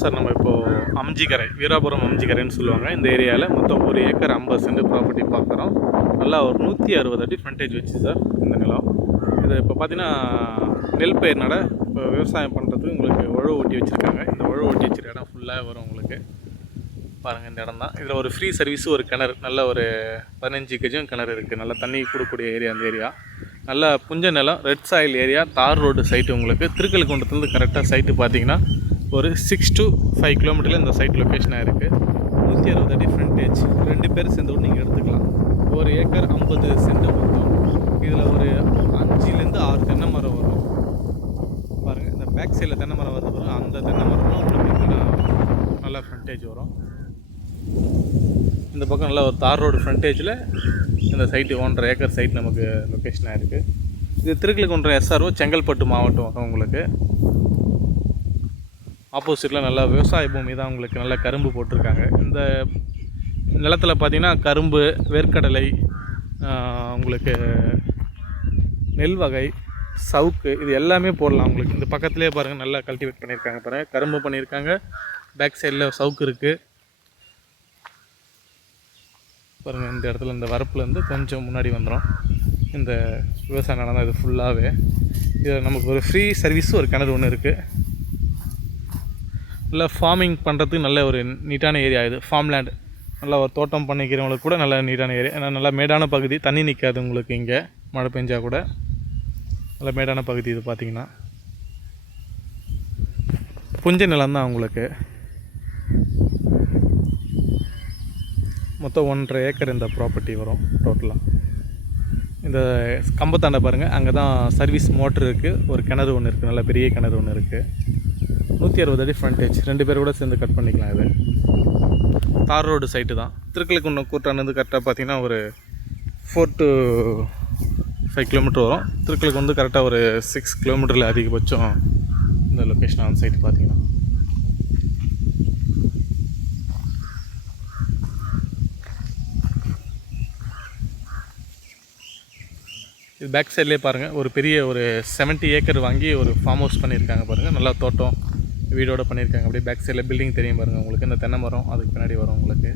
Sir நம்ம இப்போது அம்ஜிக்கரை, வீராபுரம் அம்ஜிக்கரைன்னு சொல்லுவாங்க. இந்த ஏரியாவில் மொத்தம் 1 ஏக்கர் 50 சென்ட் ப்ராப்பர்ட்டி பார்க்குறோம். நல்லா ஒரு 160 அடி ஃப்ரண்டேஜ் வச்சு சார் இந்த நிலம். இது இப்போ பார்த்தீங்கன்னா நெல் பயிர் நட இப்போ விவசாயம் பண்ணுறதுக்கு உங்களுக்கு உழவு ஓட்டி வச்சுருக்காங்க. இந்த உழவு ஓட்டி வச்சுருக்க இடம் ஃபுல்லாக வரும் உங்களுக்கு. பாருங்கள், இந்த இடம் தான். இதில் ஒரு ஃப்ரீ சர்வீஸு, ஒரு கிணறு, நல்ல ஒரு 15 கஜம் கிணறு இருக்குது. நல்லா தண்ணி கொடுக்கக்கூடிய ஏரியா அந்த ஏரியா. நல்லா புஞ்ச நிலம், ரெட் சாயில் ஏரியா, தார் ரோடு சைட்டு உங்களுக்கு. திருக்கழுக்குன்றத்துலேருந்து கரெக்டாக சைட்டு பார்த்தீங்கன்னா ஒரு 6 to 5 கிலோமீட்டரில் இந்த சைட் லொக்கேஷனாக இருக்குது. 160 அடி ஃப்ரண்டேஜ். 2 பேர் சேர்ந்து கூட நீங்கள் எடுத்துக்கலாம். 1 ஏக்கர் 50 சென்ட் மொத்தம். இதில் ஒரு 5லேருந்து 6 தென்னை மரம் வரும். பாருங்கள், இந்த பேக் சைடில் தென்னை மரம் வருது வரும். அந்த தென்னை மரமும் உங்களுக்கு நல்லா ஃப்ரண்டேஜ் வரும். இந்த பக்கம் நல்லா ஒரு தார் ரோடு ஃப்ரண்டேஜில் இந்த சைட்டு 1.5 ஏக்கர் சைட் நமக்கு லொக்கேஷனாக இருக்குது. இது திருக்கழுக்குன்றம் SRO, செங்கல்பட்டு மாவட்டம் வரும் உங்களுக்கு. ஆப்போசிட்டில் நல்லா விவசாய பூமி தான் உங்களுக்கு. நல்லா கரும்பு போட்டிருக்காங்க. இந்த நிலத்தில் பார்த்திங்கன்னா கரும்பு, வேர்க்கடலை, உங்களுக்கு நெல் வகை, சவுக்கு, இது எல்லாமே போடலாம் உங்களுக்கு. இந்த பக்கத்துலேயே பாருங்கள், நல்லா கல்டிவேட் பண்ணியிருக்காங்க. பாருங்கள், கரும்பு பண்ணியிருக்காங்க. பேக் சைடில் சவுக்கு இருக்குது. பாருங்கள், இந்த இடத்துல இந்த வரப்புலேருந்து கொஞ்சம் முன்னாடி வந்துடும். இந்த விவசாய நிலம் தான் இது ஃபுல்லாகவே. இது நமக்கு ஒரு ஃப்ரீ சர்வீஸு, ஒரு கிணறு ஒன்று இருக்குது. நல்லா ஃபார்மிங் பண்ணுறதுக்கு நல்ல ஒரு நீட்டான ஏரியா இது. ஃபார்ம் லேண்ட், நல்லா ஒரு தோட்டம் பண்ணிக்கிறவங்களுக்கு கூட நல்ல நீட்டான ஏரியா. ஏன்னா நல்லா மேடான பகுதி, தண்ணி நிற்காது உங்களுக்கு. இங்கே மழை பெஞ்சால் கூட நல்லா மேடான பகுதி இது. பார்த்திங்கன்னா புஞ்ச நிலம் தான் உங்களுக்கு. மொத்தம் 1.5 ஏக்கர் இந்த ப்ராப்பர்ட்டி வரும் டோட்டலாக. இந்த கம்பத்தாண்டை பாருங்கள், அங்கே தான் சர்வீஸ் மோட்ரு இருக்குது. ஒரு கிணறு ஒன்று இருக்குது, நல்ல பெரிய கிணறு ஒன்று இருக்குது. 160 அடி ஃப்ரண்டேஜ். 2 பேர் கூட சேர்ந்து கட் பண்ணிக்கலாம். இது தார் ரோடு சைட்டு தான். திருக்கழுக்குன்றம் கூட்டானது கரெக்டாக பார்த்திங்கன்னா ஒரு 4 to 5 கிலோமீட்டர் வரும். திருக்கழுக்கு வந்து கரெக்டாக ஒரு 6 கிலோமீட்டரில் அதிகபட்சம் இந்த லொக்கேஷன் ஆன் சைட்டு பார்த்திங்கன்னா. இது பேக் சைட்லேயே பாருங்கள், ஒரு பெரிய ஒரு 70 ஏக்கர் வாங்கி ஒரு ஃபார்ம் ஹவுஸ் பண்ணியிருக்காங்க. பாருங்கள், நல்லா தோட்டம் வீடோடு பண்ணியிருக்காங்க. அப்படியே பேக் சைடில் பில்டிங் தெரியும் பாருங்கள் உங்களுக்கு. இந்த தென்னை மரம் அதுக்கு பின்னாடி வரும் உங்களுக்கு.